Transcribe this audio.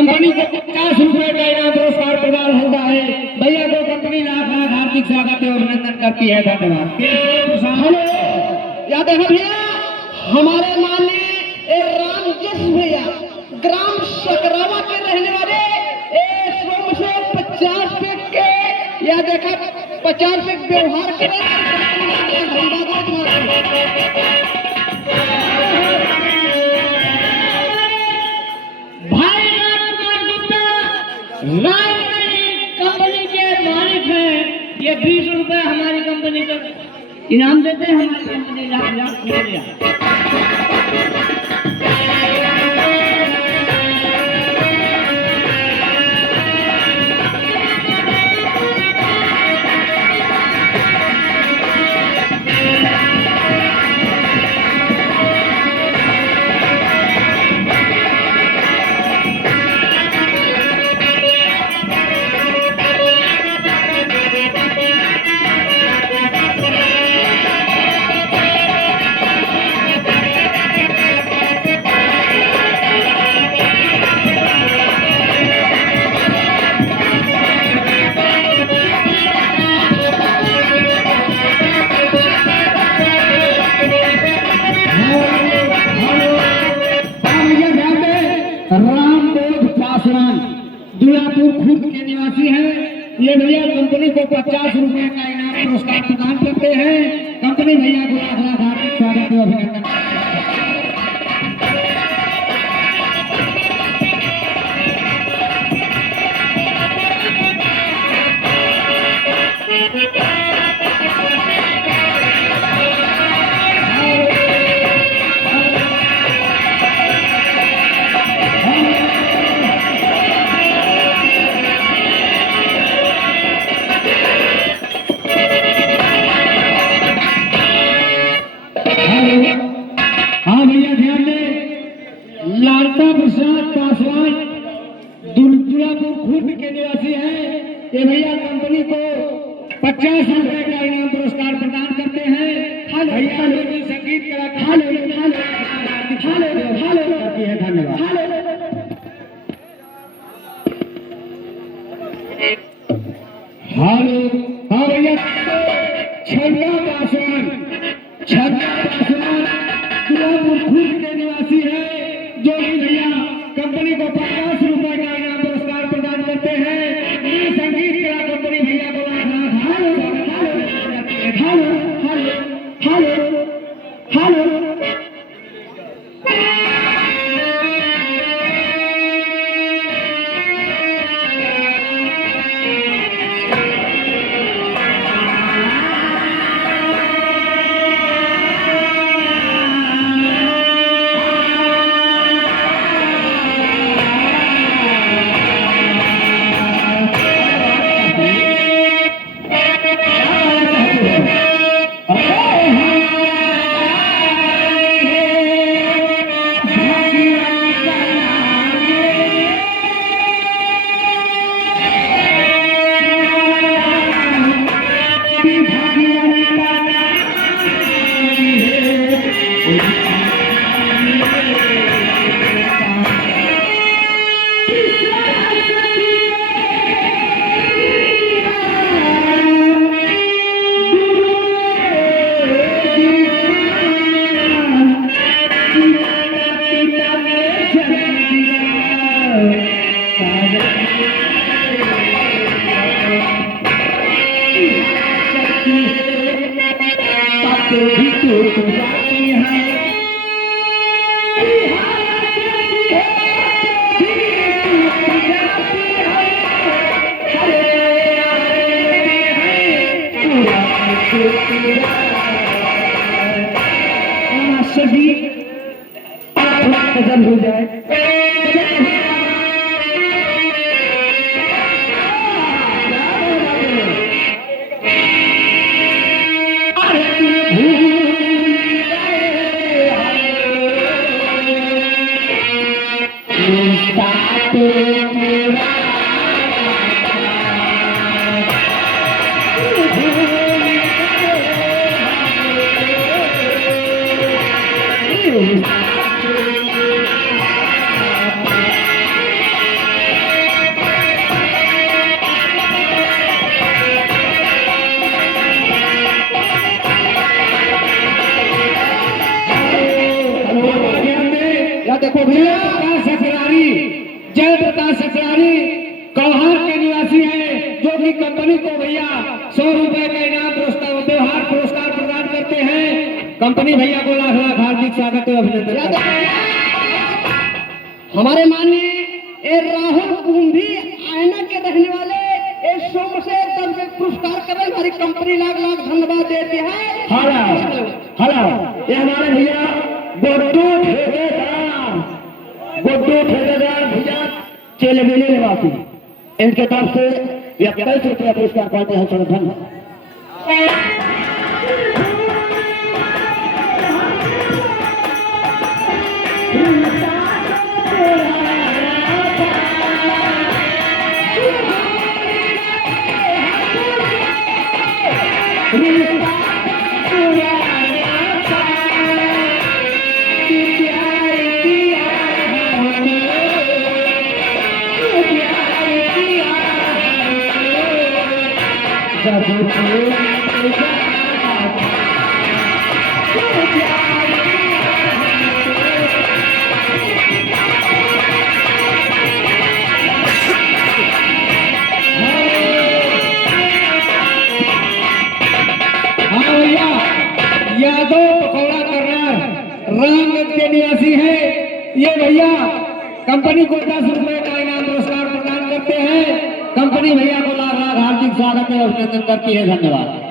Company को 50 रुपए का इनाम पुरस्कार प्रदान होता है। भैया को कंपनी लाख लाख हार्दिक स्वागत और अभिनंदन करती है। धन्यवाद। हेलो, याद है भैया हमारे माननीय रामजस भैया ग्राम सकरावा के रहने वाले सोम से 50 के या देखा 50 व्यवहार करें। भाई राजकुमार गुप्ता कंपनी के मालिक हैं। ये 20 रुपए हमारी कंपनी का इनाम देते हैं। हमारी कंपनी लाख शुक्रिया। रामदेव पासवान दुलापुर खुद के निवासी हैं। ये भैया कंपनी को 50 रुपए का इनाम पुरस्कार प्रदान करते हैं। कंपनी भैया को लाख लाख हार्दिक स्वागत और अभिनंदन। हाँ भैया ध्यान दें, लालता प्रसाद पासवान दुलापुर खुर्द के निवासी हैं। ये भैया कंपनी को 50 रुपए का इनाम पुरस्कार प्रदान करते हैं। भैया लोग संगीत कलाकार करती है। धन्यवाद। हेलो, हाँ भैया छन्ना पासवान दुलापुर खुर्द के निवासी है, जो कि भैया कंपनी को 50 रुपए का इनाम पुरस्कार प्रदान करते हैं। ये संगीत कला कंपनी भैया को सभी खत्म हो जाए। जय प्रकाश ससुरारी कौहार के निवासी हैं, जो कि कंपनी को भैया 100 रुपए का इनाम पुरस्कार व्यवहार पुरस्कार प्रदान करते हैं। कंपनी भैया को लाख लाख हार्दिक स्वागत है, अभिनंदन। हमारे माननीय राहुल कुंभी आयना के रहने वाले सोम से पुरस्कार कर रहे हमारी कंपनी लाख लाख धन्यवाद देते हैं। हेलो हेलो, ये हमारे भैया गुड्डू ठेकेदार भैया चेलबेले निवासी, इनके तरफ से 21 रुपया पुरस्कार पाते हैं। सर धन्यवाद। यादव पकौड़ा करनार रामगंज के निवासी है। ये भैया कंपनी को 10 रुपए का इनाम पुरस्कार प्रदान करते हैं। कंपनी भैया को लाख लाख हार्दिक स्वागत है, अभिनंदन करती है। धन्यवाद।